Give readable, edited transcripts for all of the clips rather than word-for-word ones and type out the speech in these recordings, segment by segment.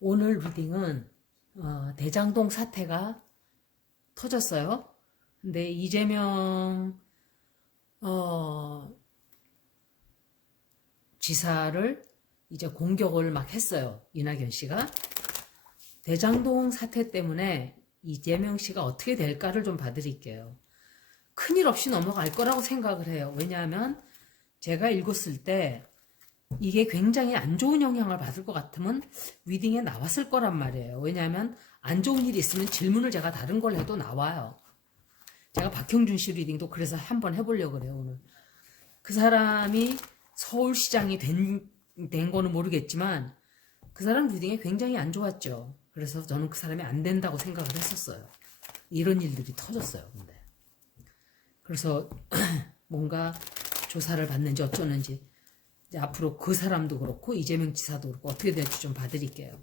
오늘 리딩은 대장동 사태가 터졌어요. 근데 이재명 지사를 이제 공격을 막 했어요. 이낙연 씨가. 대장동 사태 때문에 이재명 씨가 어떻게 될까를 좀 봐드릴게요. 큰일 없이 넘어갈 거라고 생각을 해요. 왜냐하면 제가 읽었을 때 이게 굉장히 안 좋은 영향을 받을 것 같으면 리딩에 나왔을 거란 말이에요. 왜냐하면 안 좋은 일이 있으면 질문을 제가 다른 걸 해도 나와요. 제가 박형준 씨 리딩도 그래서 한번 해보려고 그래요, 오늘. 그 사람이 서울시장이 된 거는 모르겠지만 그 사람 리딩이 굉장히 안 좋았죠. 그래서 저는 그 사람이 안 된다고 생각을 했었어요. 이런 일들이 터졌어요, 근데. 그래서 뭔가 조사를 받는지 어쩌는지 이제 앞으로 그 사람도 그렇고 이재명 지사도 그렇고 어떻게 될지 좀 봐드릴게요.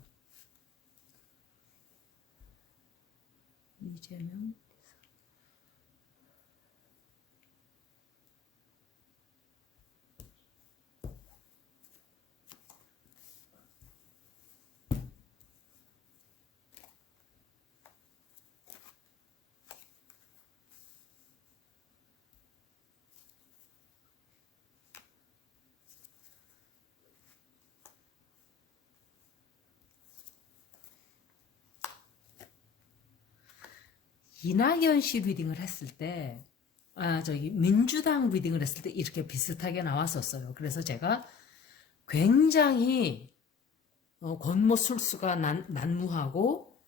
이재명 이낙연 씨 리딩을 했을 때, 민주당 리딩을 했을 때 이렇게 비슷하게 나왔었어요. 그래서 제가 굉장히, 권모술수가 난무하고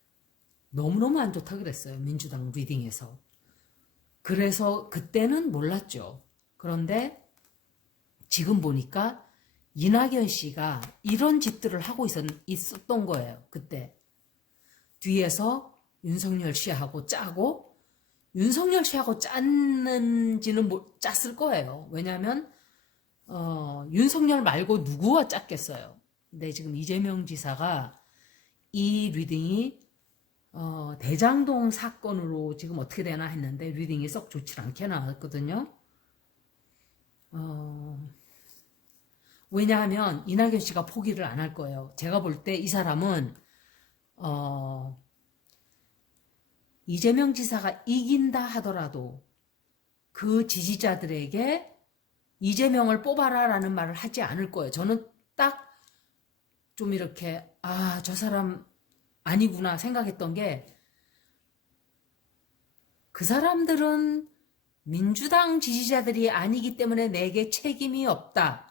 너무너무 안 좋다 그랬어요. 민주당 리딩에서. 그래서 그때는 몰랐죠. 그런데 지금 보니까 이낙연 씨가 이런 짓들을 하고 있었던 거예요. 그때. 뒤에서 윤석열 씨하고 짜고 윤석열 씨하고 짰는지는 짰을 거예요. 왜냐하면 윤석열 말고 누구와 짰겠어요. 근데 지금 이재명 지사가 이 리딩이 대장동 사건으로 지금 어떻게 되나 했는데 리딩이 썩 좋지 않게 나왔거든요. 왜냐하면 이낙연 씨가 포기를 안 할 거예요. 제가 볼 때 이 사람은 이재명 지사가 이긴다 하더라도 그 지지자들에게 이재명을 뽑아라 라는 말을 하지 않을 거예요. 저는 딱 좀 이렇게 저 사람 아니구나 생각했던 게 그 사람들은 민주당 지지자들이 아니기 때문에 내게 책임이 없다.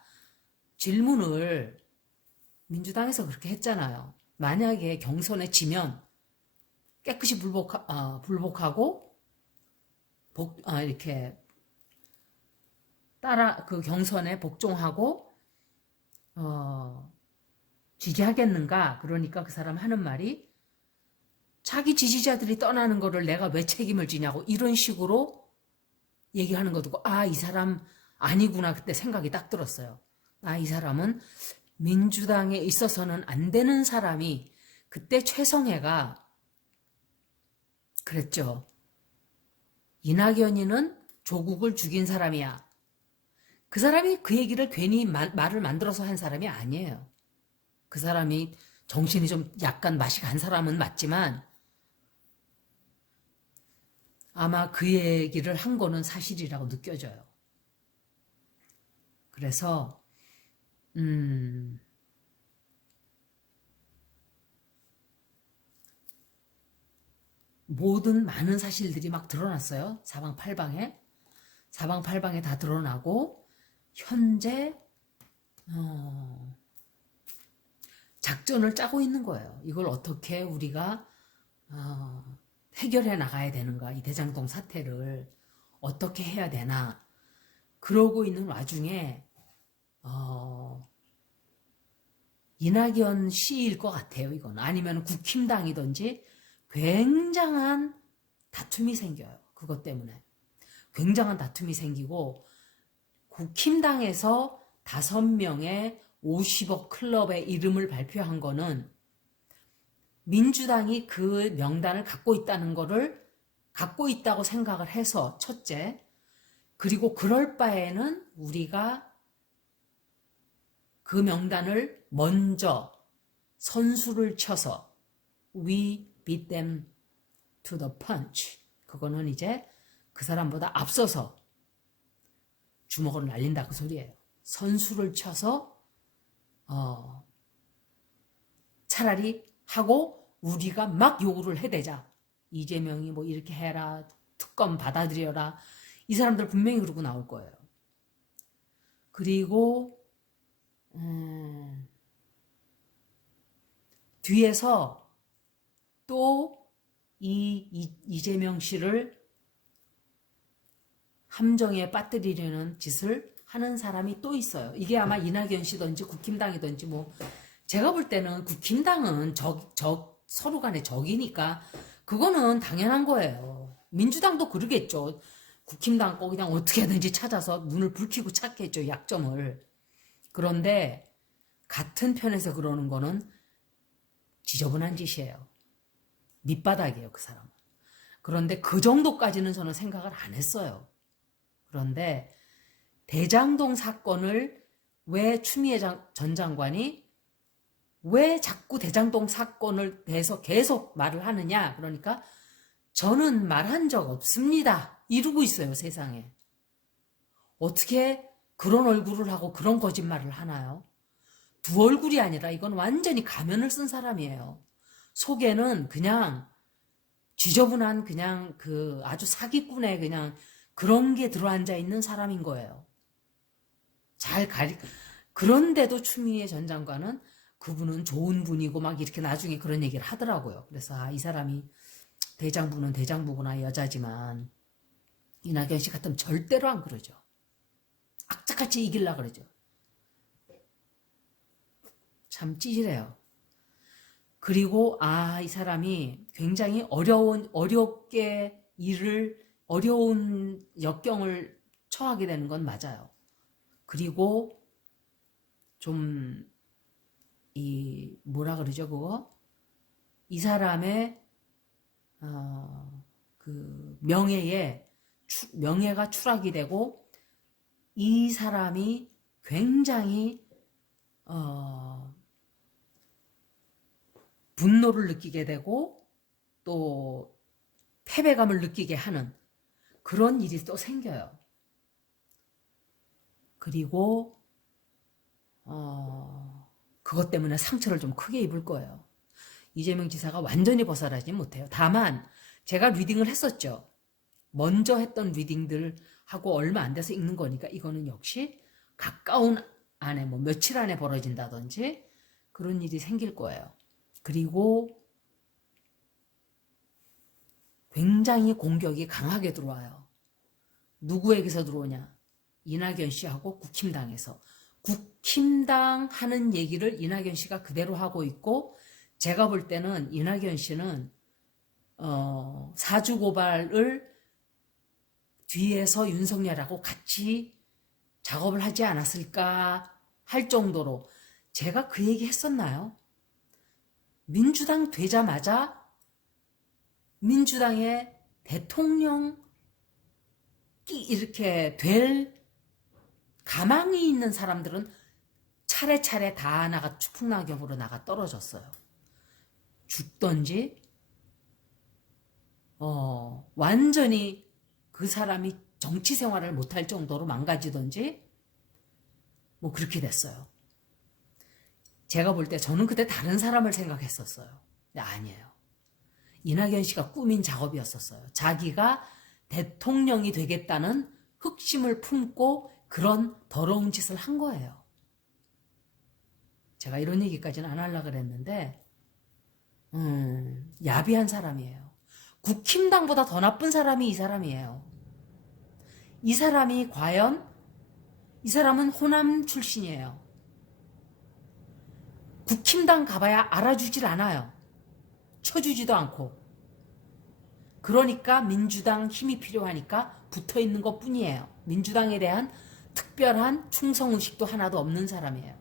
질문을 민주당에서 그렇게 했잖아요. 만약에 경선에 지면 깨끗이 불복하고 이렇게 따라 그 경선에 복종하고 지지하겠는가? 그러니까 그 사람 하는 말이 자기 지지자들이 떠나는 거를 내가 왜 책임을 지냐고 이런 식으로 얘기하는 거 듣고 이 사람 아니구나 그때 생각이 딱 들었어요. 이 사람은 민주당에 있어서는 안 되는 사람이 그때 최성애가 그랬죠. 이낙연이는 조국을 죽인 사람이야. 그 사람이 그 얘기를 괜히 말을 만들어서 한 사람이 아니에요. 그 사람이 정신이 좀 약간 맛이 간 사람은 맞지만 아마 그 얘기를 한 거는 사실이라고 느껴져요. 그래서 모든 많은 사실들이 막 드러났어요. 사방팔방에 다 드러나고 현재 작전을 짜고 있는 거예요. 이걸 어떻게 우리가 해결해 나가야 되는가, 이 대장동 사태를 어떻게 해야 되나 그러고 있는 와중에 이낙연 씨일 것 같아요. 이건 아니면 국힘당이든지 굉장한 다툼이 생겨요. 그것 때문에 굉장한 다툼이 생기고 국힘당에서 5명의 50억 클럽의 이름을 발표한 거는 민주당이 그 명단을 갖고 있다는 거를 갖고 있다고 생각을 해서 첫째, 그리고 그럴 바에는 우리가 그 명단을 먼저 선수를 쳐서 we beat them to the punch. 그거는 이제 그 사람보다 앞서서 주먹으로 날린다 그 소리예요. 선수를 쳐서 차라리 하고 우리가 막 요구를 해대자. 이재명이 뭐 이렇게 해라. 특검 받아들여라. 이 사람들 분명히 그러고 나올 거예요. 그리고 뒤에서 또 이재명 씨를 함정에 빠뜨리려는 짓을 하는 사람이 또 있어요. 이게 아마 이낙연 씨든지 국힘당이든지 뭐 제가 볼 때는 국힘당은 서로 간의 적이니까 그거는 당연한 거예요. 민주당도 그러겠죠. 국힘당 거 그냥 어떻게든지 찾아서 눈을 붉히고 찾겠죠. 약점을. 그런데 같은 편에서 그러는 거는 지저분한 짓이에요. 밑바닥이에요. 그 사람은. 그런데 그 정도까지는 저는 생각을 안 했어요. 그런데 대장동 사건을 왜 추미애 전 장관이 왜 자꾸 대장동 사건을 대해서 계속 말을 하느냐. 그러니까 저는 말한 적 없습니다. 이러고 있어요. 세상에. 어떻게 그런 얼굴을 하고 그런 거짓말을 하나요? 두 얼굴이 아니라 이건 완전히 가면을 쓴 사람이에요. 속에는 그냥 지저분한 그냥 그 아주 사기꾼의 그냥 그런 게 들어앉아 있는 사람인 거예요. 그런데도 추미애 전 장관은 그분은 좋은 분이고 막 이렇게 나중에 그런 얘기를 하더라고요. 그래서 이 사람이 대장부는 대장부구나 여자지만 이낙연 씨 같으면 절대로 안 그러죠. 악착같이 이기려고 그러죠. 참 찌질해요. 그리고 이 사람이 굉장히 어려운 역경을 처하게 되는 건 맞아요. 그리고 좀 뭐라 그러죠 그거? 이 사람의 그 명예가 추락이 되고 이 사람이 굉장히 분노를 느끼게 되고 또 패배감을 느끼게 하는 그런 일이 또 생겨요. 그리고 그것 때문에 상처를 좀 크게 입을 거예요. 이재명 지사가 완전히 벗어나지 못해요. 다만 제가 리딩을 했었죠. 먼저 했던 리딩들하고 얼마 안 돼서 읽는 거니까 이거는 역시 가까운 안에 뭐 며칠 안에 벌어진다든지 그런 일이 생길 거예요. 그리고 굉장히 공격이 강하게 들어와요. 누구에게서 들어오냐? 이낙연 씨하고 국힘당에서. 국힘당 하는 얘기를 이낙연 씨가 그대로 하고 있고 제가 볼 때는 이낙연 씨는 사주고발을 뒤에서 윤석열하고 같이 작업을 하지 않았을까 할 정도로 제가 그 얘기 했었나요? 민주당 되자마자 민주당의 대통령이 이렇게 될 가망이 있는 사람들은 차례차례 다 추풍낙엽으로 나가 떨어졌어요. 죽던지 완전히 그 사람이 정치 생활을 못할 정도로 망가지던지 뭐 그렇게 됐어요. 제가 볼 때 저는 그때 다른 사람을 생각했었어요. 근데 아니에요. 이낙연 씨가 꾸민 작업이었었어요. 자기가 대통령이 되겠다는 흑심을 품고 그런 더러운 짓을 한 거예요. 제가 이런 얘기까지는 안 하려고 그랬는데 야비한 사람이에요. 국힘당보다 더 나쁜 사람이 이 사람이에요. 이 사람이 과연 이 사람은 호남 출신이에요. 국힘당 가봐야 알아주질 않아요. 쳐주지도 않고. 그러니까 민주당 힘이 필요하니까 붙어있는 것 뿐이에요. 민주당에 대한 특별한 충성의식도 하나도 없는 사람이에요.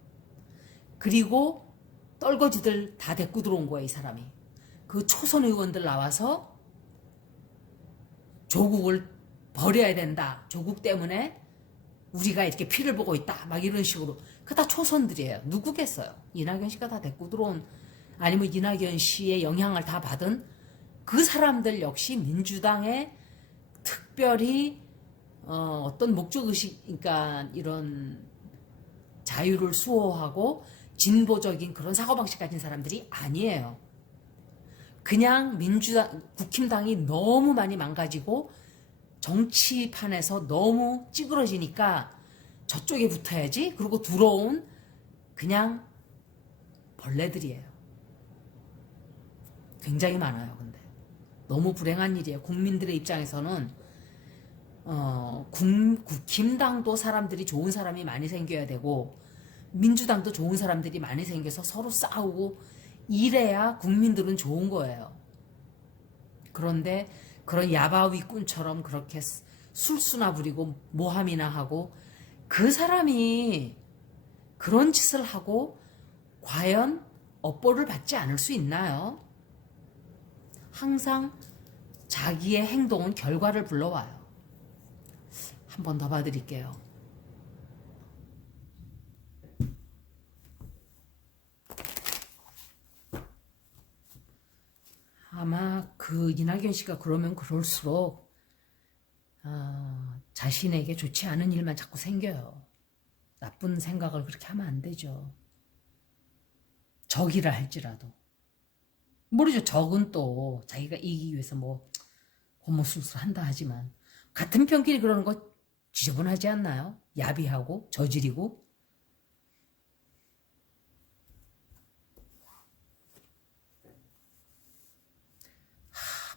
그리고 떨거지들 다 데리고 들어온 거예요. 이 사람이. 그 초선 의원들 나와서 조국을 버려야 된다. 조국 때문에 우리가 이렇게 피를 보고 있다. 막 이런 식으로. 그 다 초선들이에요. 누구겠어요. 이낙연 씨가 다 데리고 들어온 아니면 이낙연 씨의 영향을 다 받은 그 사람들 역시 민주당에 특별히 어떤 목적의식, 그러니까 이런 자유를 수호하고 진보적인 그런 사고방식 가진 사람들이 아니에요. 그냥 국힘당이 너무 많이 망가지고 정치판에서 너무 찌그러지니까 저쪽에 붙어야지. 그리고 들어온 그냥 벌레들이에요. 굉장히 많아요. 근데 너무 불행한 일이에요. 국민들의 입장에서는 국힘당도 사람들이 좋은 사람이 많이 생겨야 되고 민주당도 좋은 사람들이 많이 생겨서 서로 싸우고 이래야 국민들은 좋은 거예요. 그런데 그런 야바위꾼처럼 그렇게 술수나 부리고 모함이나 하고 그 사람이 그런 짓을 하고 과연 업보를 받지 않을 수 있나요? 항상 자기의 행동은 결과를 불러와요. 한 번 더 봐드릴게요. 아마 그 이낙연 씨가 그러면 그럴수록 자신에게 좋지 않은 일만 자꾸 생겨요. 나쁜 생각을 그렇게 하면 안 되죠. 적이라 할지라도. 모르죠. 적은 또 자기가 이기기 위해서 뭐 헛모술술 한다 하지만 같은 편끼리 그러는 거 지저분하지 않나요? 야비하고 저질이고.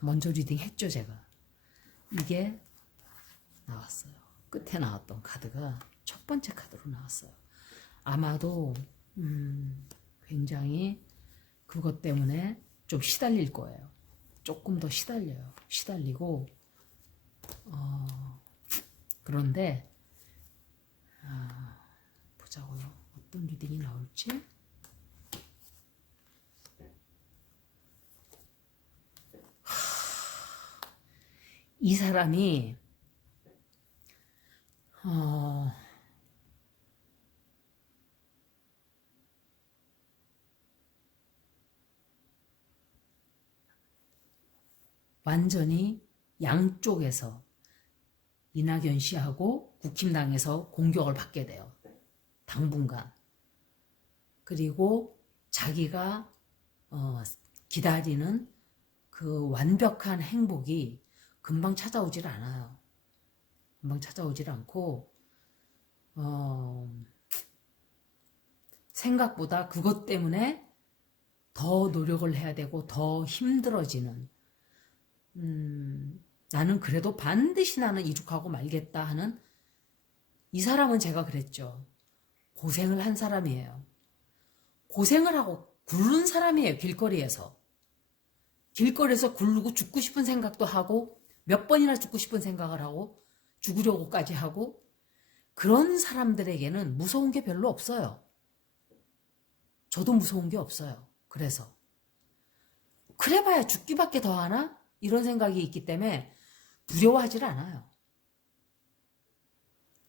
먼저 리딩 했죠, 제가. 이게 나왔어요. 끝에 나왔던 카드가 첫 번째 카드로 나왔어요. 아마도 굉장히 그것 때문에 좀 시달릴 거예요. 조금 더 시달려요. 시달리고 그런데 보자고요. 어떤 리딩이 나올지. 이 사람이 완전히 양쪽에서 이낙연 씨하고 국힘당에서 공격을 받게 돼요. 당분간. 그리고 자기가 기다리는 그 완벽한 행복이 금방 찾아오질 않아요. 금방 찾아오질 않고 생각보다 그것 때문에 더 노력을 해야 되고 더 힘들어지는 나는 그래도 반드시 나는 이륙하고 말겠다 하는 이 사람은 제가 그랬죠. 고생을 한 사람이에요. 고생을 하고 굴른 사람이에요. 길거리에서. 길거리에서 굴르고 죽고 싶은 생각도 하고 몇 번이나 죽고 싶은 생각을 하고 죽으려고까지 하고 그런 사람들에게는 무서운 게 별로 없어요. 저도 무서운 게 없어요. 그래서 그래봐야 죽기밖에 더 하나? 이런 생각이 있기 때문에 두려워하질 않아요.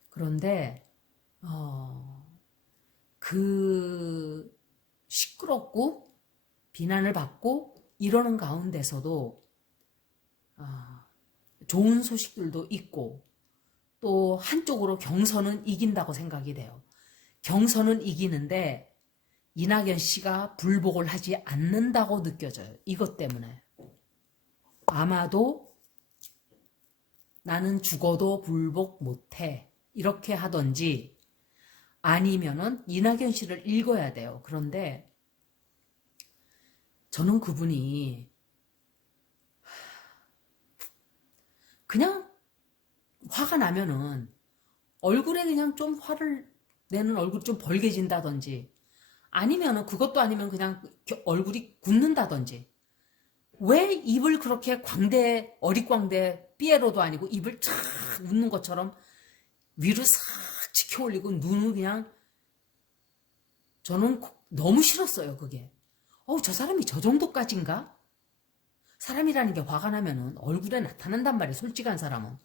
그런데 그 시끄럽고 비난을 받고 이러는 가운데서도 좋은 소식들도 있고 또 한쪽으로 경선은 이긴다고 생각이 돼요. 경선은 이기는데 이낙연 씨가 불복을 하지 않는다고 느껴져요. 이것 때문에. 아마도 나는 죽어도 불복 못해. 이렇게 하던지 아니면은 이낙연 씨를 읽어야 돼요. 그런데 저는 그분이 그냥 화가 나면은 얼굴에 그냥 좀 화를 내는 얼굴이 좀 벌게진다든지 아니면은 그것도 아니면 그냥 얼굴이 굳는다든지 왜 입을 그렇게 광대 어릿광대 삐에로도 아니고 입을 쫙 웃는 것처럼 위로 싹 치켜 올리고 눈을 그냥 저는 너무 싫었어요. 그게 저 사람이 저 정도까지인가? 사람이라는 게 화가 나면은 얼굴에 나타난단 말이에요. 솔직한 사람은.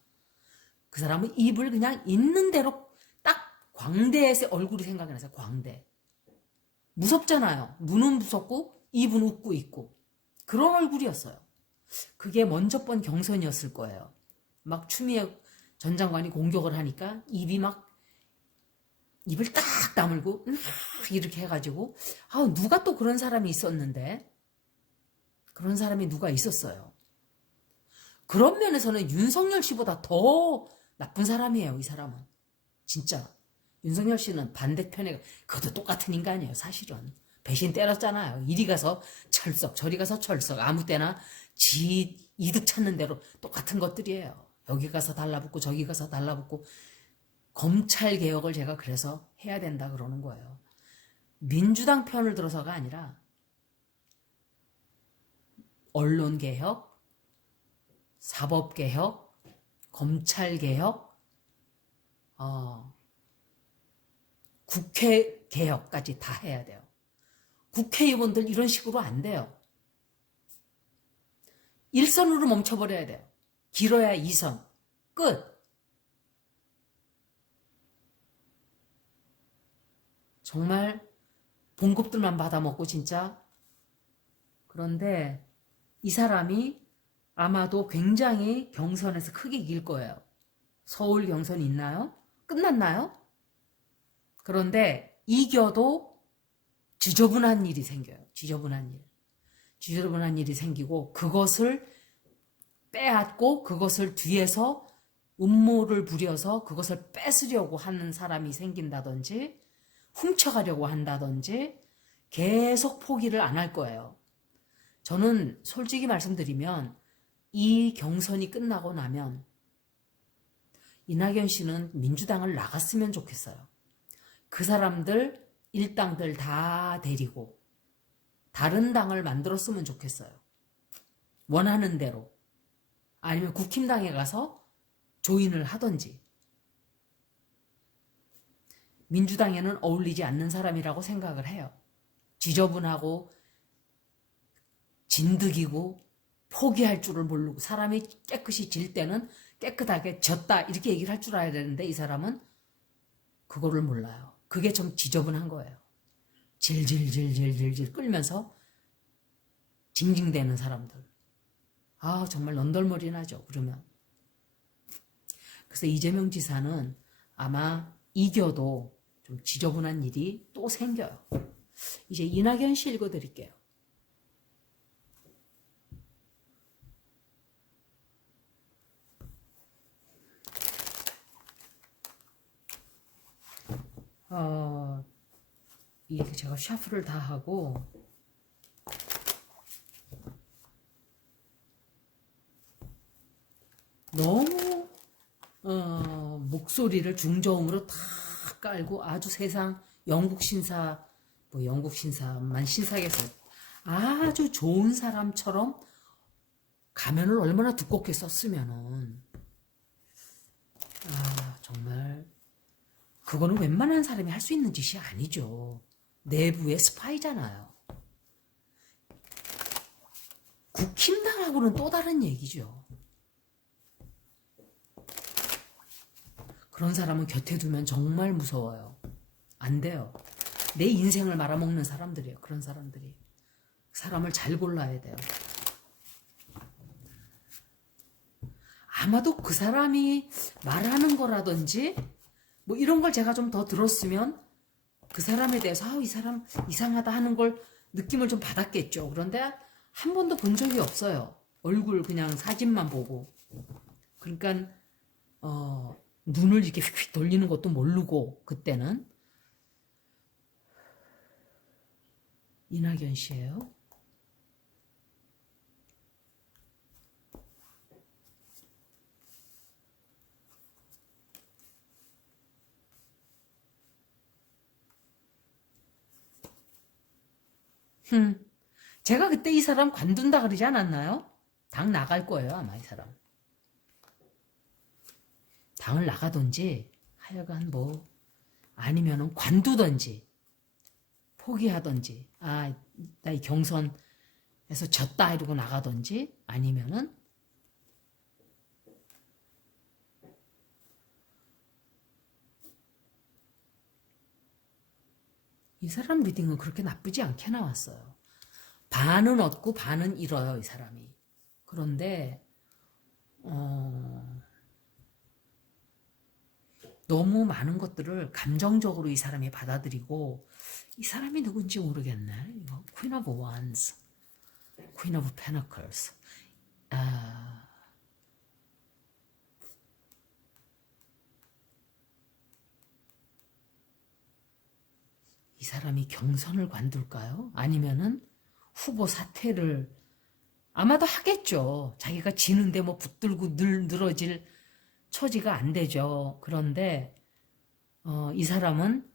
그 사람은 입을 그냥 있는 대로 딱 광대에서 얼굴이 생각이 나서 광대. 무섭잖아요. 눈은 무섭고 입은 웃고 있고 그런 얼굴이었어요. 그게 먼저 번 경선이었을 거예요. 막 추미애 전 장관이 공격을 하니까 입을 딱 다물고 이렇게 해가지고 누가 또 그런 사람이 있었는데 그런 사람이 누가 있었어요. 그런 면에서는 윤석열 씨보다 더 나쁜 사람이에요. 이 사람은 진짜. 윤석열 씨는 반대편에 그것도 똑같은 인간이에요. 사실은 배신 때렸잖아요. 이리 가서 철석 저리 가서 철석 아무 때나 지 이득 찾는 대로 똑같은 것들이에요. 여기 가서 달라붙고 저기 가서 달라붙고. 검찰 개혁을 제가 그래서 해야 된다 그러는 거예요. 민주당 편을 들어서가 아니라 언론 개혁, 사법 개혁, 검찰 개혁, 국회 개혁까지 다 해야 돼요. 국회의원들 이런 식으로 안 돼요. 일선으로 멈춰버려야 돼요. 길어야 2선. 끝. 정말 봉급들만 받아먹고 진짜. 그런데 이 사람이 아마도 굉장히 경선에서 크게 이길 거예요. 서울 경선 있나요? 끝났나요? 그런데 이겨도 지저분한 일이 생겨요. 지저분한 일. 지저분한 일이 생기고 그것을 빼앗고 그것을 뒤에서 음모를 부려서 그것을 뺏으려고 하는 사람이 생긴다든지 훔쳐가려고 한다든지 계속 포기를 안 할 거예요. 저는 솔직히 말씀드리면 이 경선이 끝나고 나면 이낙연 씨는 민주당을 나갔으면 좋겠어요. 그 사람들 일당들 다 데리고 다른 당을 만들었으면 좋겠어요. 원하는 대로. 아니면 국힘당에 가서 조인을 하든지. 민주당에는 어울리지 않는 사람이라고 생각을 해요. 지저분하고 진득이고 포기할 줄을 모르고 사람이 깨끗이 질 때는 깨끗하게 졌다 이렇게 얘기를 할 줄 알아야 되는데 이 사람은 그거를 몰라요. 그게 좀 지저분한 거예요. 질질질질질질 끌면서 징징대는 사람들. 정말 넌덜머리 나죠. 그러면. 그래서 이재명 지사는 아마 이겨도 좀 지저분한 일이 또 생겨요. 이제 이낙연 씨 읽어드릴게요. 이게 제가 샤프를 다 하고 너무 목소리를 중저음으로 다 깔고 아주 세상 영국 신사만 신사겠어요. 아주 좋은 사람처럼 가면을 얼마나 두껍게 썼으면은 정말 그거는 웬만한 사람이 할 수 있는 짓이 아니죠. 내부의 스파이잖아요. 국힘당하고는 또 다른 얘기죠. 그런 사람은 곁에 두면 정말 무서워요. 안 돼요. 내 인생을 말아먹는 사람들이에요. 그런 사람들이. 사람을 잘 골라야 돼요. 아마도 그 사람이 말하는 거라든지 뭐 이런 걸 제가 좀 더 들었으면 그 사람에 대해서 이 사람 이상하다 하는 걸 느낌을 좀 받았겠죠. 그런데 한 번도 본 적이 없어요. 얼굴 그냥 사진만 보고. 그러니까 눈을 이렇게 휙휙 돌리는 것도 모르고 그때는. 이낙연 씨예요. 제가 그때 이 사람 관둔다 그러지 않았나요? 당 나갈 거예요 아마 이 사람. 당을 나가든지 하여간 뭐 아니면은 관두든지 포기하든지 나 이 경선에서 졌다 이러고 나가든지 아니면은 이 사람 리딩은 그렇게 나쁘지 않게 나왔어요. 반은 얻고 반은 잃어요, 이 사람이. 그런데 너무 많은 것들을 감정적으로 이 사람이 받아들이고, 이 사람이 누군지 모르겠네. 이거 Queen of Wands, Queen of Pentacles. 이 사람이 경선을 관둘까요? 아니면은 후보 사퇴를 아마도 하겠죠. 자기가 지는데 뭐 붙들고 늘어질 처지가 안 되죠. 그런데 이 사람은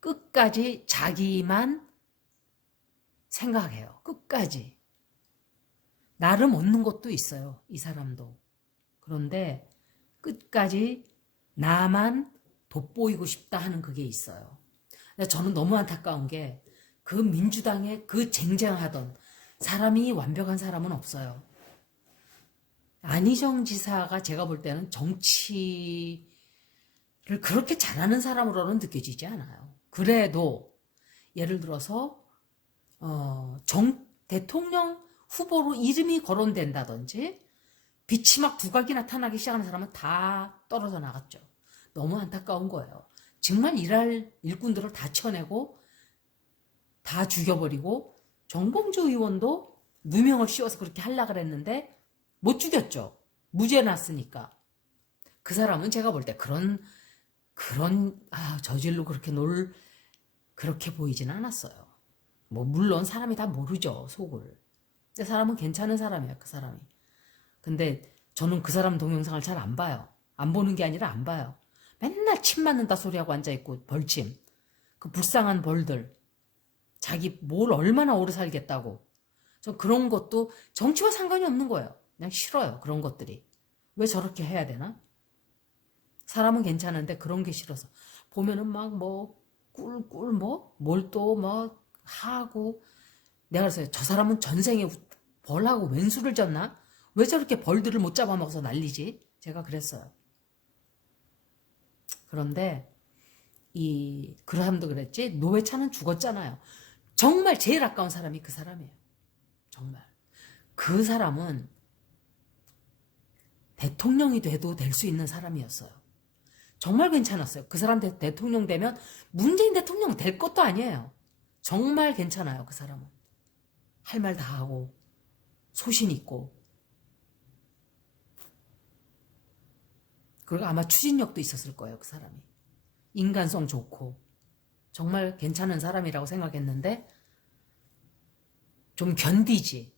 끝까지 자기만 생각해요. 끝까지. 나름 얻는 것도 있어요. 이 사람도. 그런데 끝까지 나만 돋보이고 싶다 하는 그게 있어요. 근데 저는 너무 안타까운 게 그 민주당에 그 쟁쟁하던 사람이 완벽한 사람은 없어요. 안희정 지사가 제가 볼 때는 정치를 그렇게 잘하는 사람으로는 느껴지지 않아요. 그래도 예를 들어서 대통령 후보로 이름이 거론된다든지 빛이 막 두각이 나타나기 시작하는 사람은 다 떨어져 나갔죠. 너무 안타까운 거예요. 정말 일할 일꾼들을 다 쳐내고 다 죽여버리고 정봉주 의원도 누명을 씌워서 그렇게 하려고 그랬는데 못 죽였죠. 무죄 났으니까. 그 사람은 제가 볼 때 저질로 그렇게 보이진 않았어요. 뭐 물론 사람이 다 모르죠, 속을. 근데 사람은 괜찮은 사람이에요, 그 사람이. 근데 저는 그 사람 동영상을 잘 안 봐요. 안 보는 게 아니라 안 봐요. 맨날 침 맞는다 소리하고 앉아있고 벌침. 그 불쌍한 벌들. 자기 뭘 얼마나 오래 살겠다고. 저 그런 것도 정치와 상관이 없는 거예요. 그냥 싫어요, 그런 것들이. 왜 저렇게 해야 되나? 사람은 괜찮은데 그런 게 싫어서. 보면은 막 뭘 또 뭐 하고. 내가 그랬어요. 저 사람은 전생에 벌하고 왼수를 졌나? 왜 저렇게 벌들을 못 잡아먹어서 난리지? 제가 그랬어요. 그런데 그 사람도 그랬지. 노회찬은 죽었잖아요. 정말 제일 아까운 사람이 그 사람이에요. 정말. 그 사람은 대통령이 돼도 될 수 있는 사람이었어요. 정말 괜찮았어요. 그 사람 대통령 되면 문재인 대통령 될 것도 아니에요. 정말 괜찮아요, 그 사람은. 할 말 다 하고 소신 있고. 그리고 아마 추진력도 있었을 거예요, 그 사람이. 인간성 좋고. 정말 괜찮은 사람이라고 생각했는데 좀 견디지.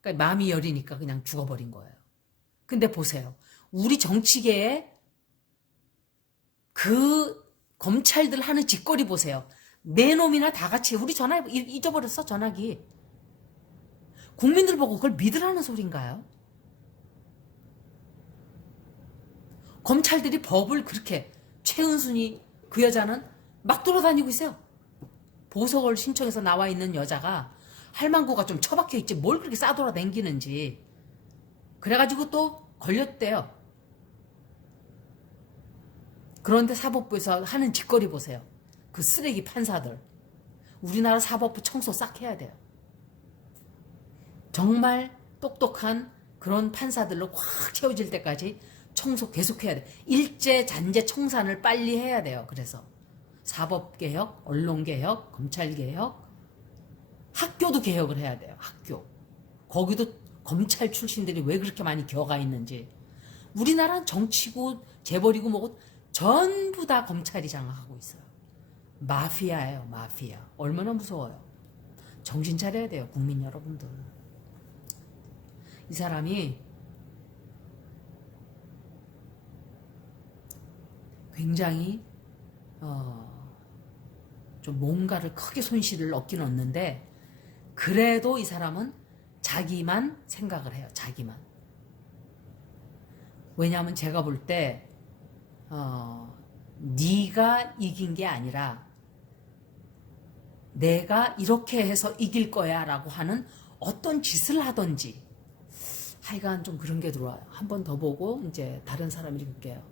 그러니까 마음이 여리니까 그냥 죽어버린 거예요. 근데 보세요. 우리 정치계에 그 검찰들 하는 짓거리 보세요. 내 놈이나 다 같이 우리 전화 잊어버렸어, 전화기. 국민들 보고 그걸 믿으라는 소린가요? 검찰들이 법을 그렇게 최은순이 그 여자는 막 돌아다니고 있어요. 보석을 신청해서 나와 있는 여자가 할망구가 좀 처박혀 있지 뭘 그렇게 싸돌아다니는지. 그래가지고 또 걸렸대요. 그런데 사법부에서 하는 짓거리 보세요. 그 쓰레기 판사들. 우리나라 사법부 청소 싹 해야 돼요. 정말 똑똑한 그런 판사들로 꽉 채워질 때까지 청소 계속해야 돼. 일제 잔재 청산을 빨리 해야 돼요. 그래서 사법개혁, 언론개혁, 검찰개혁, 학교도 개혁을 해야 돼요. 학교. 거기도 검찰 출신들이 왜 그렇게 많이 기어가 있는지. 우리나라는 정치고 재벌이고 뭐고 전부 다 검찰이 장악하고 있어요. 마피아예요, 마피아. 얼마나 무서워요. 정신 차려야 돼요, 국민 여러분들. 이 사람이 굉장히 좀 뭔가를 크게 손실을 얻긴 얻는데 그래도 이 사람은 자기만 생각을 해요. 자기만. 왜냐하면 제가 볼 때 네가 이긴 게 아니라 내가 이렇게 해서 이길 거야 라고 하는 어떤 짓을 하든지 하여간 좀 그런 게 들어와요. 한 번 더 보고 이제 다른 사람 읽을게요.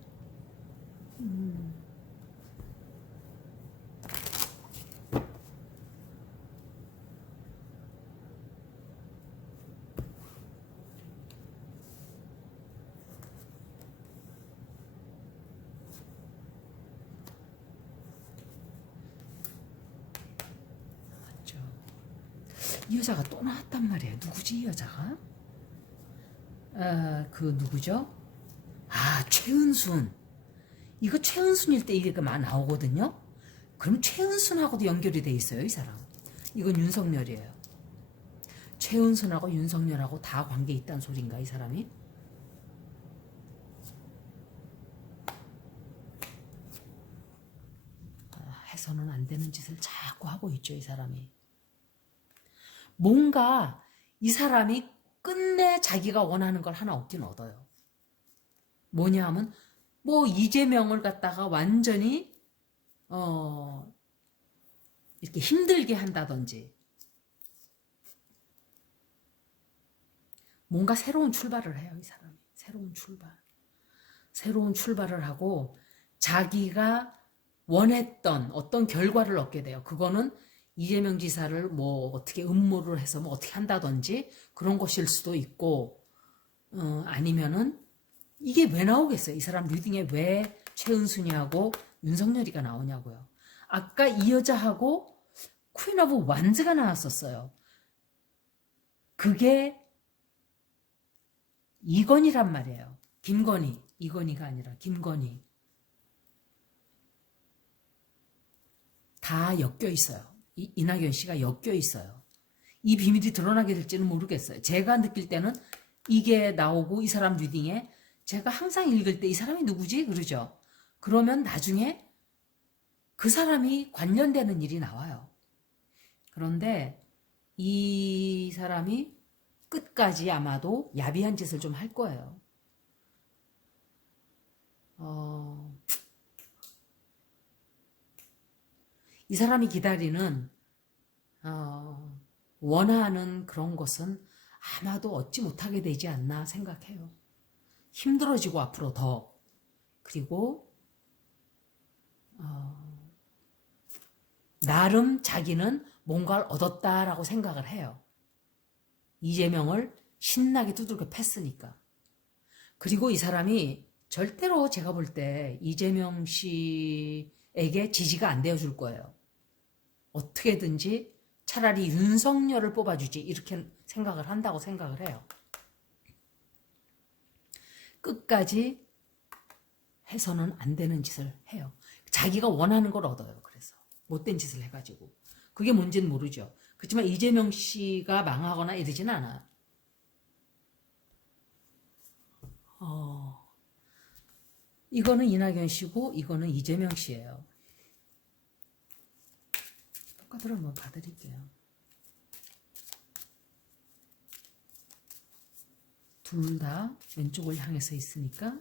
이 여자가 또 나왔단 말이에요. 누구지 이 여자가? 그 누구죠? 아, 최은순. 이거 최은순일 때 이게 막 나오거든요. 그럼 최은순하고도 연결이 돼 있어요, 이 사람. 이건 윤석열이에요. 최은순하고 윤석열하고 다 관계 있다는 소린가, 이 사람이? 해서는 안 되는 짓을 자꾸 하고 있죠, 이 사람이. 뭔가 이 사람이 끝내 자기가 원하는 걸 하나 얻긴 얻어요. 뭐냐 하면 뭐 이재명을 갖다가 완전히 이렇게 힘들게 한다든지 뭔가 새로운 출발을 해요, 이 사람이. 새로운 출발을 하고 자기가 원했던 어떤 결과를 얻게 돼요. 그거는 이재명 지사를 뭐 어떻게 음모를 해서 뭐 어떻게 한다든지 그런 것일 수도 있고, 아니면은 이게 왜 나오겠어요? 이 사람 리딩에 왜 최은순이하고 윤석열이가 나오냐고요. 아까 이 여자하고 퀸 오브 완즈가 나왔었어요. 그게 이건희란 말이에요. 김건희. 이건희가 아니라 김건희. 다 엮여 있어요. 이낙연 씨가 엮여 있어요. 이 비밀이 드러나게 될지는 모르겠어요. 제가 느낄 때는 이게 나오고 이 사람 리딩에 제가 항상 읽을 때 이 사람이 누구지? 그러죠. 그러면 나중에 그 사람이 관련되는 일이 나와요. 그런데 이 사람이 끝까지 아마도 야비한 짓을 좀 할 거예요. 이 사람이 기다리는 원하는 그런 것은 아마도 얻지 못하게 되지 않나 생각해요. 힘들어지고 앞으로 더. 그리고 나름 자기는 뭔가를 얻었다라고 생각을 해요. 이재명을 신나게 두들겨 팼으니까. 그리고 이 사람이 절대로 제가 볼 때 이재명 씨에게 지지가 안 되어줄 거예요. 어떻게든지 차라리 윤석열을 뽑아주지 이렇게 생각을 한다고 생각을 해요. 끝까지 해서는 안 되는 짓을 해요. 자기가 원하는 걸 얻어요. 그래서 못된 짓을 해가지고. 그게 뭔지는 모르죠. 그렇지만 이재명 씨가 망하거나 이러진 않아요. 이거는 이낙연 씨고 이거는 이재명 씨예요. 똑같으로 한번 봐드릴게요. 둘 다 왼쪽을 향해서 있으니까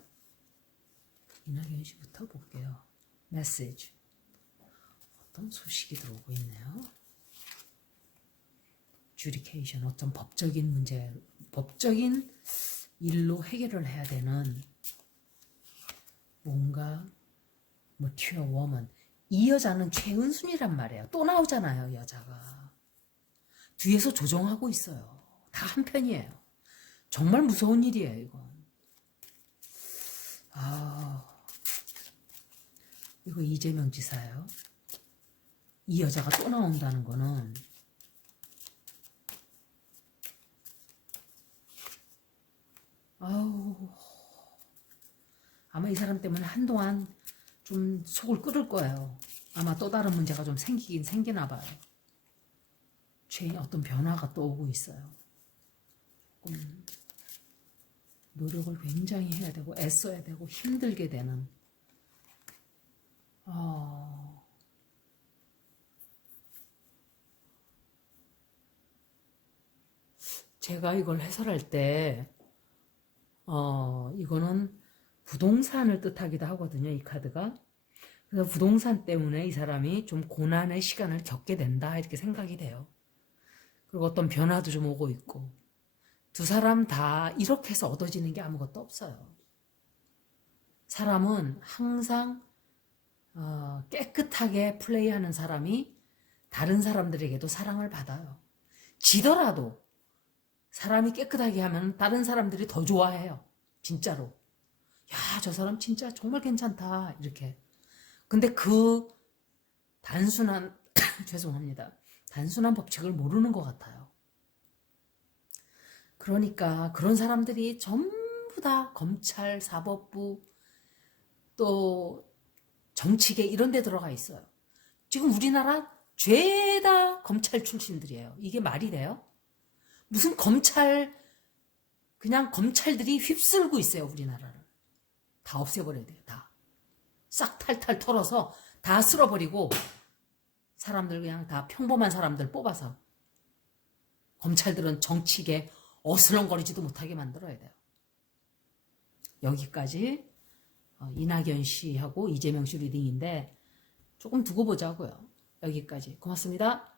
이낙연 씨부터 볼게요. 메시지. 어떤 소식이 들어오고 있네요. 주리케이션, 어떤 법적인 문제, 법적인 일로 해결을 해야 되는 뭔가 뭐 튀어 워먼. 이 여자는 최은순이란 말이에요. 또 나오잖아요, 여자가. 뒤에서 조정하고 있어요. 다 한편이에요. 정말 무서운 일이에요, 이건. 이거 이재명 지사예요. 이 여자가 또 나온다는 거는 아마 이 사람 때문에 한동안 좀 속을 끓을 거예요. 아마 또 다른 문제가 좀 생기긴 생기나 봐요. 어떤 변화가 또 오고 있어요. 조금 노력을 굉장히 해야 되고 애써야 되고 힘들게 되는 제가 이걸 해설할 때 이거는 부동산을 뜻하기도 하거든요, 이 카드가. 그래서 부동산 때문에 이 사람이 좀 고난의 시간을 겪게 된다 이렇게 생각이 돼요. 그리고 어떤 변화도 좀 오고 있고 두 사람 다 이렇게 해서 얻어지는 게 아무것도 없어요. 사람은 항상 깨끗하게 플레이하는 사람이 다른 사람들에게도 사랑을 받아요. 지더라도 사람이 깨끗하게 하면 다른 사람들이 더 좋아해요. 진짜로. 야, 저 사람 진짜 정말 괜찮다. 이렇게. 근데 단순한, 죄송합니다. 단순한 법칙을 모르는 것 같아요. 그러니까 그런 사람들이 전부 다 검찰, 사법부, 또 정치계 이런 데 들어가 있어요. 지금 우리나라 죄다 검찰 출신들이에요. 이게 말이 돼요? 무슨 그냥 검찰들이 휩쓸고 있어요, 우리나라를. 다 없애버려야 돼요, 다. 싹 탈탈 털어서 다 쓸어버리고 사람들 그냥 다 평범한 사람들 뽑아서 검찰들은 정치계 어슬렁거리지도 못하게 만들어야 돼요. 여기까지 이낙연 씨하고 이재명 씨 리딩인데 조금 두고 보자고요. 여기까지. 고맙습니다.